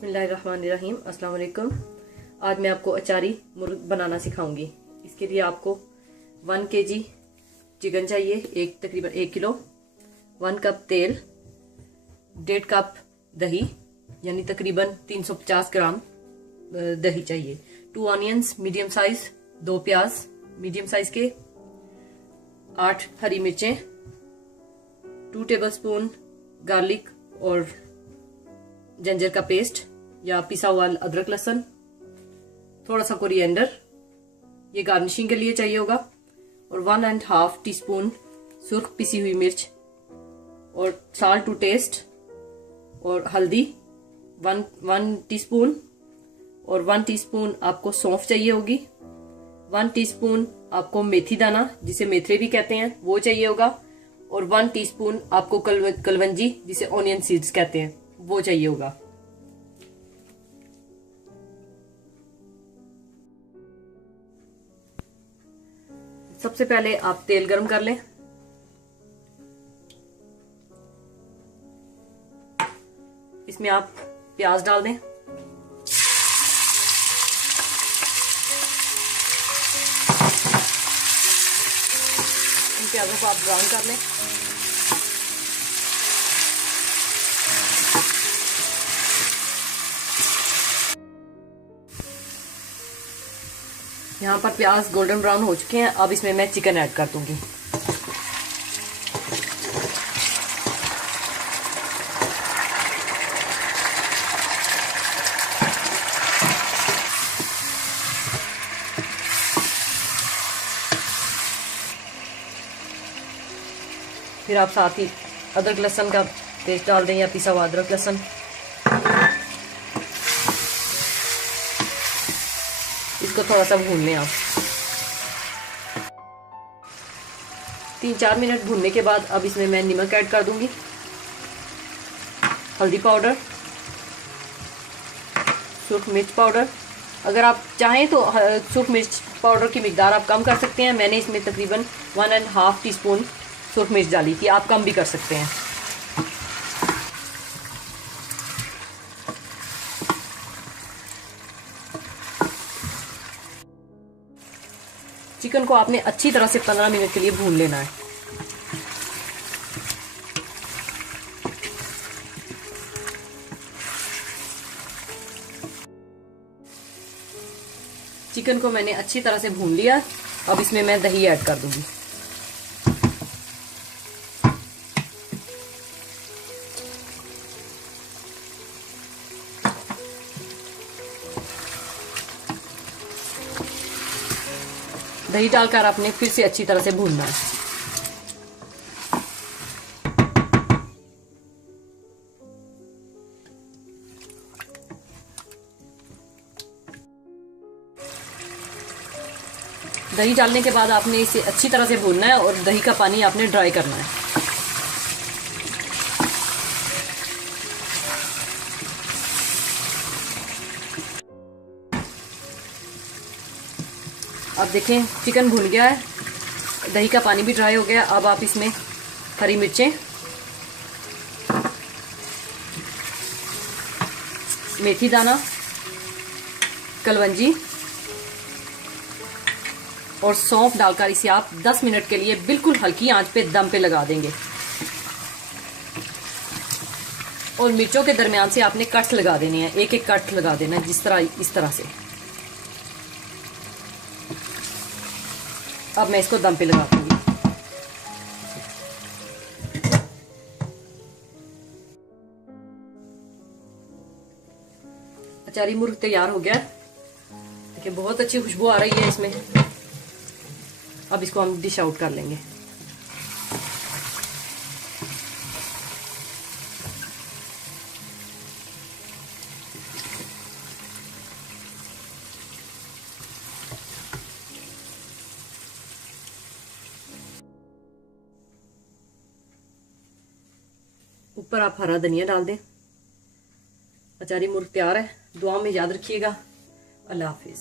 बिस्मिल्लाहिर्रहमानिर्रहीम। अस्सलाम वालेकुम। आज मैं आपको अचारी मुर्ग बनाना सिखाऊंगी। इसके लिए आपको 1 kg चिकन चाहिए, तकरीबन 1 किलो, 1 कप तेल, 1.5 कप दही यानी तकरीबन 350 ग्राम दही चाहिए, 2 ऑनियंस मीडियम साइज, 2 प्याज मीडियम साइज के, 8 हरी मिर्चें, 2 टेबलस्पून गार्लिक और जिंजर का पेस्ट या पिसा हुआ अदरक लहसुन, थोड़ा सा कोरिएंडर, ये गार्निशिंग के लिए चाहिए होगा, और 1.5 टीस्पून सुर्ख पिसी हुई मिर्च, और साल्ट टू टेस्ट, और हल्दी 1 टीस्पून, और 1 टीस्पून आपको सौंफ चाहिए होगी, 1 टीस्पून आपको मेथी दाना जिसे मेथरे भी कहते हैं वो चाहिए होगा, और 1 टीस्पून आपको कलवंजी जिसे ऑनियन सीड्स कहते हैं वो चाहिए होगा। सबसे पहले आप तेल गरम कर लें। इसमें आप प्याज डाल दें। इन प्याजों को आप ब्राउन कर लें। यहाँ पर प्याज गोल्डन ब्राउन हो चुके हैं। अब इसमें मैं चिकन ऐड कर दूंगी। फिर आप साथ ही अदरक लहसुन का पेस्ट डाल दें या पिसा हुआ अदरक लहसुन। इसको थोड़ा सा भून लें आप। 3-4 मिनट भूनने के बाद अब इसमें मैं नमक ऐड कर दूंगी, हल्दी पाउडर, सूख मिर्च पाउडर। अगर आप चाहें तो सूख मिर्च पाउडर की मिकदार आप कम कर सकते हैं। मैंने इसमें तकरीबन 1.5 टीस्पून सूख मिर्च डाली थी, आप कम भी कर सकते हैं। चिकन को आपने अच्छी तरह से 15 मिनट के लिए भून लेना है। चिकन को मैंने अच्छी तरह से भून लिया। अब इसमें मैं दही ऐड कर दूंगी। दही डालकर आपने फिर से अच्छी तरह से भूनना है। दही डालने के बाद आपने इसे अच्छी तरह से भूनना है और दही का पानी आपने ड्राई करना है। अब देखें चिकन भुन गया है, दही का पानी भी ड्राई हो गया। अब आप इसमें हरी मिर्चें, मेथी दाना, कलवंजी और सौंफ डालकर इसे आप 10 मिनट के लिए बिल्कुल हल्की आंच पे दम पे लगा देंगे। और मिर्चों के दरमियान से आपने कट लगा देने हैं, एक एक कट लगा देना है, जिस तरह इस तरह से। अब मैं इसको दम पे लगा दूंगी। अचारी मुर्ग तैयार हो गया। देखिए बहुत अच्छी खुशबू आ रही है इसमें। अब इसको हम डिश आउट कर लेंगे। ऊपर आप हरा धनिया डाल दें। अचारी मुर्ग तैयार है। दुआ में याद रखिएगा। अल्लाह हाफिज।